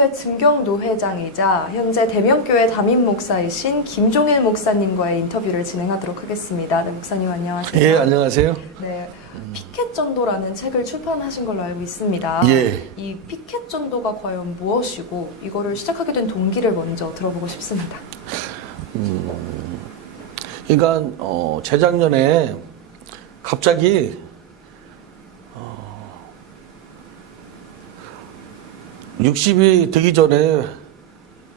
대명교회 증경 노회장이자 현재 대명교회 담임 목사이신 김종일 목사님과의 인터뷰를 진행하도록 하겠습니다. 네, 목사님 안녕하세요. 예, 안녕하세요. 네, 피켓 전도라는 책을 출판하신 걸로 알고 있습니다. 예. 이 피켓 전도가 과연 무엇이고 이거를 시작하게 된 동기를 먼저 들어보고 싶습니다. 그러니까 어, 재작년에 갑자기 60이 되기 전에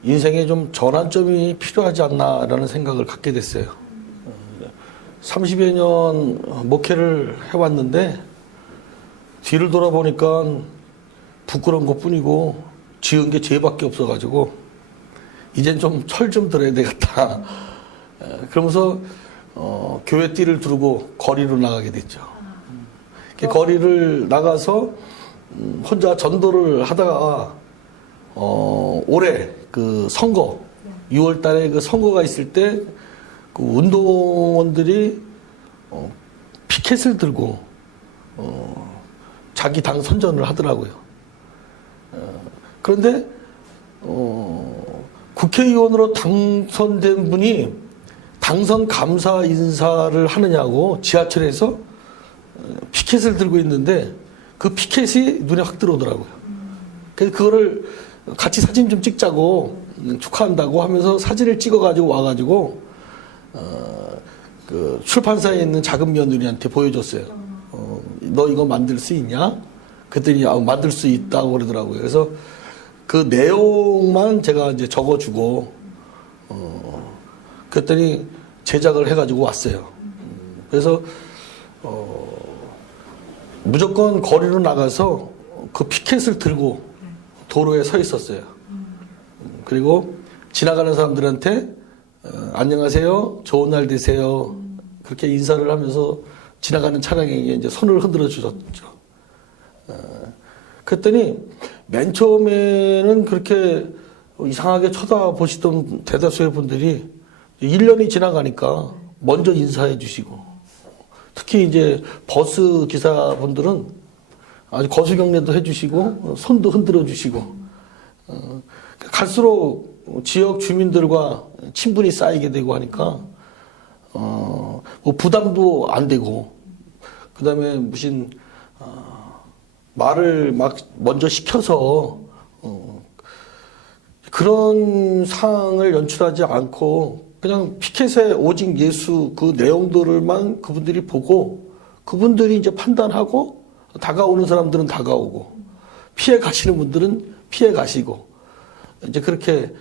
인생에 좀 전환점이 필요하지 않나라는 생각을 갖게 됐어요. 어, 30여 년 목회를 해왔는데 뒤를 돌아보니까 부끄러운 것 뿐이고 지은 게 죄밖에 없어가지고 이젠 좀 철좀 들어야 되겠다. 에, 그러면서 어, 교회 띠를 두르고 거리로 나가게 됐죠. 그 거리를 나가서 음, 혼자 전도를 하다가 어, 올해 그 선거 6월 달에 그 선거가 있을 때 그 운동원들이 어, 피켓을 들고 어, 자기 당 선전을 하더라고요. 어, 그런데 어, 국회의원으로 당선된 분이 당선 감사 인사를 하느냐고 지하철에서 어, 피켓을 들고 있는데 그 피켓이 눈에 확 들어오더라고요. 그래서 그거를 같이 사진 좀 찍자고 음, 축하한다고 하면서 사진을 찍어가지고 와가지고 어, 그 출판사에 있는 작은 며느리한테 보여줬어요. 어, 너 이거 만들 수 있냐? 그랬더니 아, 만들 수 있다고 그러더라고요. 그래서 그 내용만 제가 이제 적어주고 어, 그랬더니 제작을 해가지고 왔어요. 음, 그래서 어, 무조건 거리로 나가서 그 피켓을 들고 도로에 서 있었어요. 음, 그리고 지나가는 사람들한테 어, 안녕하세요, 좋은 날 되세요. 그렇게 인사를 하면서 지나가는 차량에 이제 손을 흔들어 주셨죠. 어, 그랬더니 맨 처음에는 그렇게 이상하게 쳐다보시던 대다수의 분들이 1년이 지나가니까 먼저 인사해 주시고 특히 이제 버스 기사분들은 아주 거수경례도 해주시고 손도 흔들어 주시고 어, 갈수록 지역 주민들과 친분이 쌓이게 되고 하니까 어, 뭐 부담도 안 되고 그 다음에 무슨 어, 말을 막 먼저 시켜서 어, 그런 상을 연출하지 않고 그냥 피켓에 오직 예수 그 내용들만 그분들이 보고 그분들이 이제 판단하고 다가오는 사람들은 다가오고 피해 가시는 분들은 피해 가시고 이제 그렇게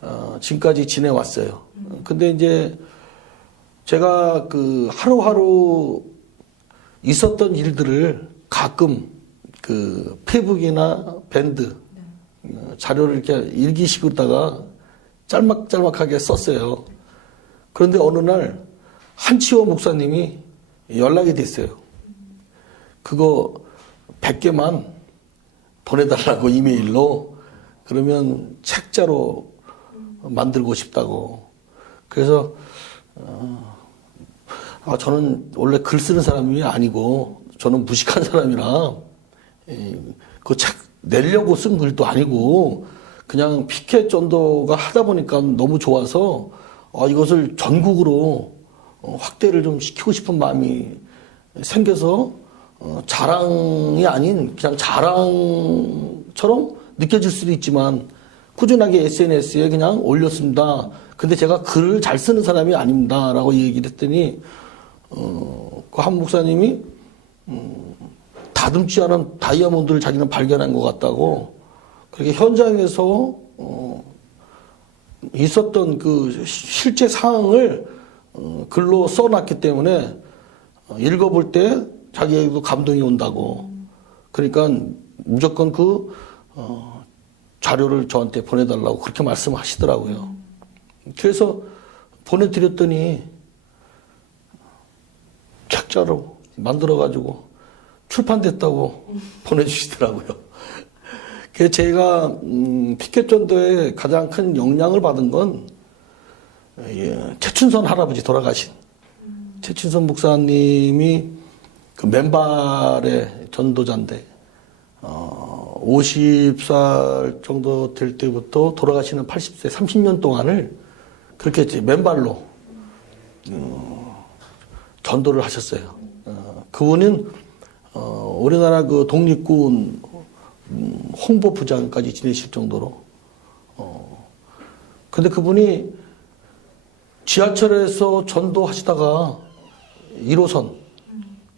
어, 지금까지 지내왔어요. 근데 이제 제가 그 하루하루 있었던 일들을 가끔 그 페북이나 밴드 어, 자료를 이렇게 일기식으로다가 짤막짤막하게 썼어요. 그런데 어느 날 한치호 목사님이 연락이 됐어요. 그거 100개만 보내달라고 이메일로 그러면 책자로 만들고 싶다고. 그래서 어, 아, 저는 원래 글 쓰는 사람이 아니고 저는 무식한 사람이라 그 책 내려고 쓴 글도 아니고 그냥 피켓 전도가 하다 보니까 너무 좋아서 아, 이것을 전국으로 어, 확대를 좀 시키고 싶은 마음이 생겨서 어, 자랑이 아닌 그냥 자랑처럼 느껴질 수도 있지만 꾸준하게 SNS에 그냥 올렸습니다. 근데 제가 글을 잘 쓰는 사람이 아닙니다 라고 얘기를 했더니 어, 그 한 목사님이 음, 다듬지 않은 다이아몬드를 자기는 발견한 것 같다고 그렇게 현장에서 어, 있었던 그 실제 상황을 어, 글로 써놨기 때문에 어, 읽어볼 때 자기에게도 감동이 온다고 그러니까 무조건 그 어, 자료를 저한테 보내달라고 그렇게 말씀하시더라고요. 그래서 보내드렸더니 책자로 만들어가지고 출판됐다고 보내주시더라고요. 그래서 제가 음, 피켓 전도에 가장 큰 영향을 받은 건 예, 최춘선 할아버지 돌아가신 최춘선 목사님이 그 맨발의 전도자인데 어, 50살 정도 될 때부터 돌아가시는 80세 30년 동안을 그렇게 이제 맨발로 어, 전도를 하셨어요. 어, 그분은 어, 우리나라 그 독립군 음, 홍보부장까지 지내실 정도로 어, 근데 그분이 지하철에서 전도하시다가 1호선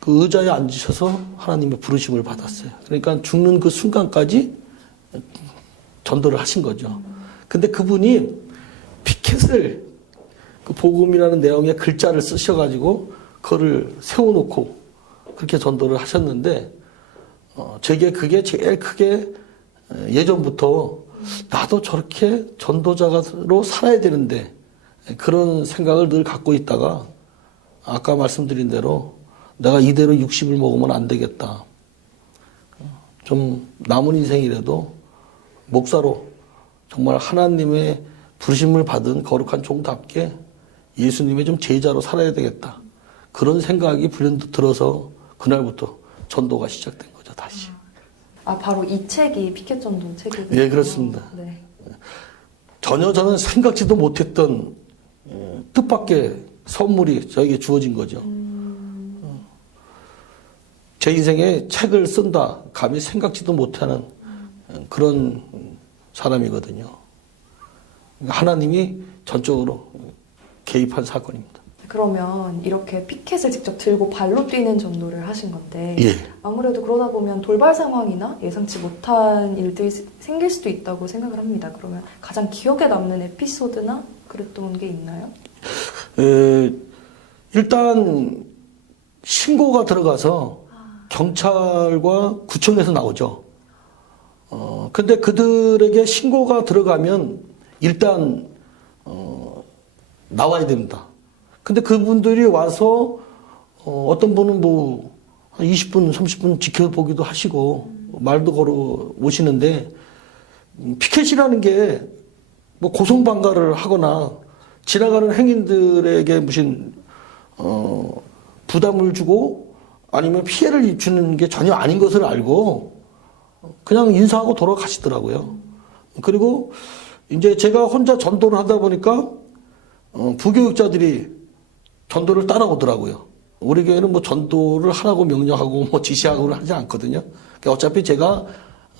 그 의자에 앉으셔서 하나님의 부르심을 받았어요. 그러니까 죽는 그 순간까지 전도를 하신 거죠. 근데 그분이 피켓을 그 복음이라는 내용의 글자를 쓰셔가지고 그거를 세워놓고 그렇게 전도를 하셨는데 어, 제게 그게 제일 크게 어, 예전부터 나도 저렇게 전도자로 살아야 되는데 그런 생각을 늘 갖고 있다가 아까 말씀드린 대로 내가 이대로 60을 먹으면 안 되겠다. 좀 남은 인생이라도 목사로 정말 하나님의 부르심을 받은 거룩한 종답게 예수님의 좀 제자로 살아야 되겠다. 그런 생각이 불현듯 들어서 그날부터 전도가 시작된 거죠, 다시. 아 바로 이 책이 피켓 전도 책이군요. 예, 그렇습니다. 네. 전혀 저는 생각지도 못했던 예, 뜻밖의 선물이 저에게 주어진 거죠. 어. 제 인생에 책을 쓴다, 감히 생각지도 못하는 어, 그런 사람이거든요. 하나님이 전적으로 개입한 사건입니다. 그러면 이렇게 피켓을 직접 들고 발로 뛰는 전도를 하신 건데 예. 아무래도 그러다 보면 돌발 상황이나 예상치 못한 일들이 스- 생길 수도 있다고 생각을 합니다. 그러면 가장 기억에 남는 에피소드나 그랬던 게 있나요? 에, 일단 신고가 들어가서 경찰과 구청에서 나오죠. 어, 근데 그들에게 신고가 들어가면 일단 어, 나와야 됩니다. 근데 그분들이 와서 어, 어떤 분은 뭐 한 20분, 30분 지켜보기도 하시고 말도 걸어 오시는데 음, 피켓이라는 게 뭐 고성방가를 하거나 지나가는 행인들에게 무슨 어 부담을 주고 아니면 피해를 주는 게 전혀 아닌 것을 알고 그냥 인사하고 돌아가시더라고요. 그리고 이제 제가 혼자 전도를 하다 보니까 어 부교육자들이 전도를 따라오더라고요. 우리 교회는 뭐 전도를 하라고 명령하고 뭐 지시하고는 하지 않거든요. 그러니까 어차피 제가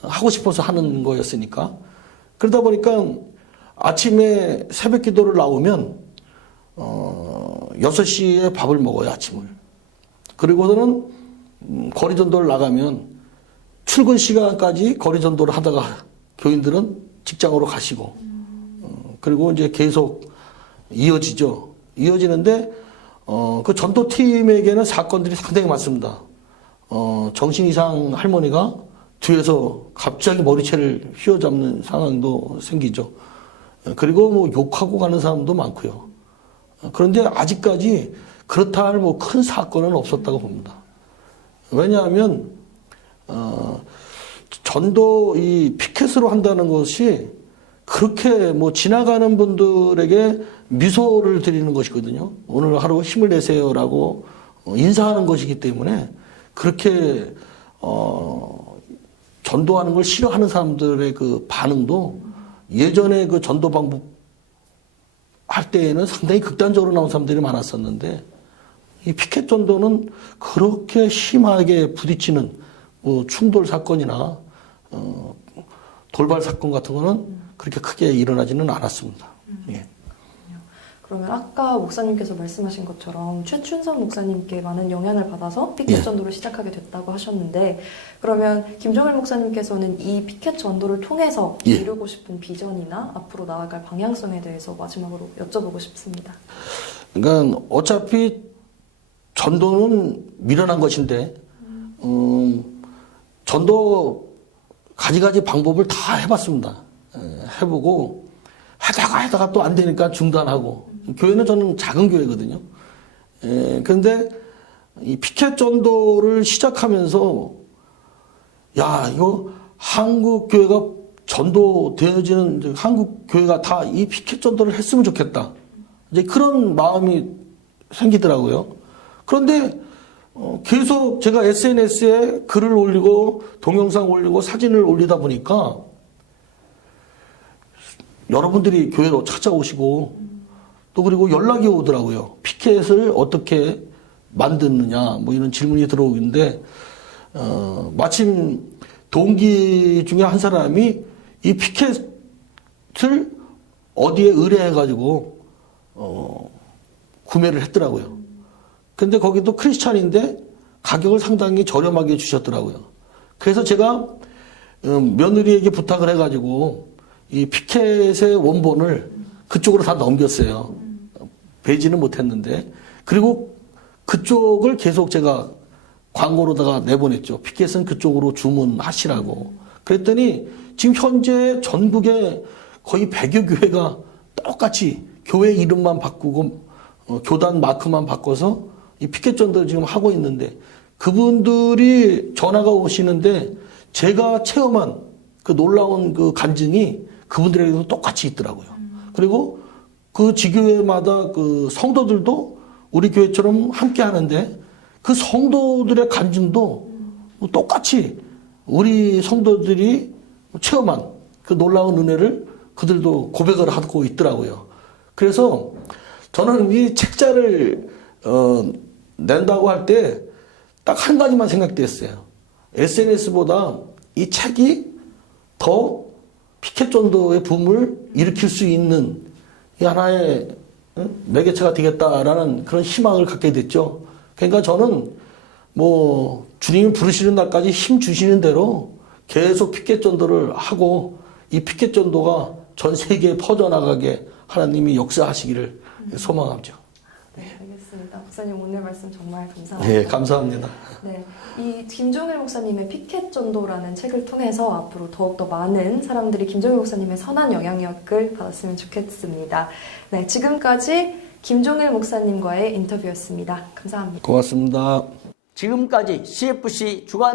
하고 싶어서 하는 거였으니까. 그러다 보니까 아침에 새벽 기도를 나오면, 어, 6시에 밥을 먹어요, 아침을. 그리고서는, 음, 거리 전도를 나가면 출근 시간까지 거리 전도를 하다가 교인들은 직장으로 가시고, 어, 그리고 이제 계속 이어지죠. 이어지는데, 어, 그 전도팀에게는 사건들이 상당히 많습니다. 어, 정신 이상 할머니가 뒤에서 갑자기 머리채를 휘어잡는 상황도 생기죠. 그리고 뭐 욕하고 가는 사람도 많고요. 그런데 아직까지 그렇다 할 뭐 큰 사건은 없었다고 봅니다. 왜냐하면, 어, 전도 이 피켓으로 한다는 것이 그렇게 뭐 지나가는 분들에게 미소를 드리는 것이거든요. 오늘 하루 힘을 내세요라고 어, 인사하는 것이기 때문에 그렇게 어 전도하는 걸 싫어하는 사람들의 그 반응도 예전에 그 전도 방법 할 때에는 상당히 극단적으로 나온 사람들이 많았었는데 이 피켓 전도는 그렇게 심하게 부딪히는 뭐 충돌 사건이나 어 돌발 사건 같은 거는 그렇게 크게 일어나지는 않았습니다. 예. 그러면 아까 목사님께서 말씀하신 것처럼 최춘선 목사님께 많은 영향을 받아서 피켓 예. 전도를 시작하게 됐다고 하셨는데 그러면 김정일 목사님께서는 이 피켓 전도를 통해서 예. 이루고 싶은 비전이나 앞으로 나아갈 방향성에 대해서 마지막으로 여쭤보고 싶습니다. 그러니까 어차피 전도는 미련한 것인데, 음, 전도 가지가지 방법을 다 해봤습니다. 에, 해보고 하다가 하다가 또 안 되니까 중단하고 교회는 저는 작은 교회거든요. 에, 그런데 이 피켓 전도를 시작하면서 야 이거 한국 교회가 전도되어지는 한국 교회가 다 이 피켓 전도를 했으면 좋겠다. 이제 그런 마음이 생기더라고요. 그런데 어, 계속 제가 SNS에 글을 올리고 동영상 올리고 사진을 올리다 보니까 여러분들이 교회로 찾아오시고 또 그리고 연락이 오더라고요. 피켓을 어떻게 만드느냐 뭐 이런 질문이 들어오는데 어, 마침 동기 중에 한 사람이 이 피켓을 어디에 의뢰해가지고 어, 구매를 했더라고요. 근데 거기도 크리스찬인데 가격을 상당히 저렴하게 주셨더라고요. 그래서 제가 음, 며느리에게 부탁을 해가지고 이 피켓의 원본을 그쪽으로 다 넘겼어요. 배지는 못했는데 그리고 그쪽을 계속 제가 광고로다가 내보냈죠. 피켓은 그쪽으로 주문하시라고. 그랬더니 지금 현재 전국에 거의 100여 교회가 똑같이 교회 이름만 바꾸고 어, 교단 마크만 바꿔서 이 피켓 전도를 지금 하고 있는데 그분들이 전화가 오시는데 제가 체험한 그 놀라운 그 간증이 그분들에게도 똑같이 있더라고요. 그리고 그 지교회마다 그 성도들도 우리 교회처럼 함께 하는데 그 성도들의 간증도 똑같이 우리 성도들이 체험한 그 놀라운 은혜를 그들도 고백을 하고 있더라고요. 그래서 저는 이 책자를 어, 낸다고 할 때 딱 한 가지만 생각됐어요. SNS보다 이 책이 더 피켓 전도의 붐을 일으킬 수 있는 이 하나의 응? 매개체가 되겠다라는 그런 희망을 갖게 됐죠. 그러니까 저는 뭐 주님이 부르시는 날까지 힘 주시는 대로 계속 피켓 전도를 하고 이 피켓 전도가 전 세계에 퍼져나가게 하나님이 역사하시기를 소망하죠. 네, 알겠습니다. 목사님 오늘 말씀 정말 감사합니다. 네, 감사합니다. 네, 이 김종일 목사님의 피켓 전도라는 책을 통해서 앞으로 더욱더 많은 사람들이 김종일 목사님의 선한 영향력을 받았으면 좋겠습니다. 네, 지금까지 김종일 목사님과의 인터뷰였습니다. 감사합니다. 고맙습니다. 지금까지 CFC 주간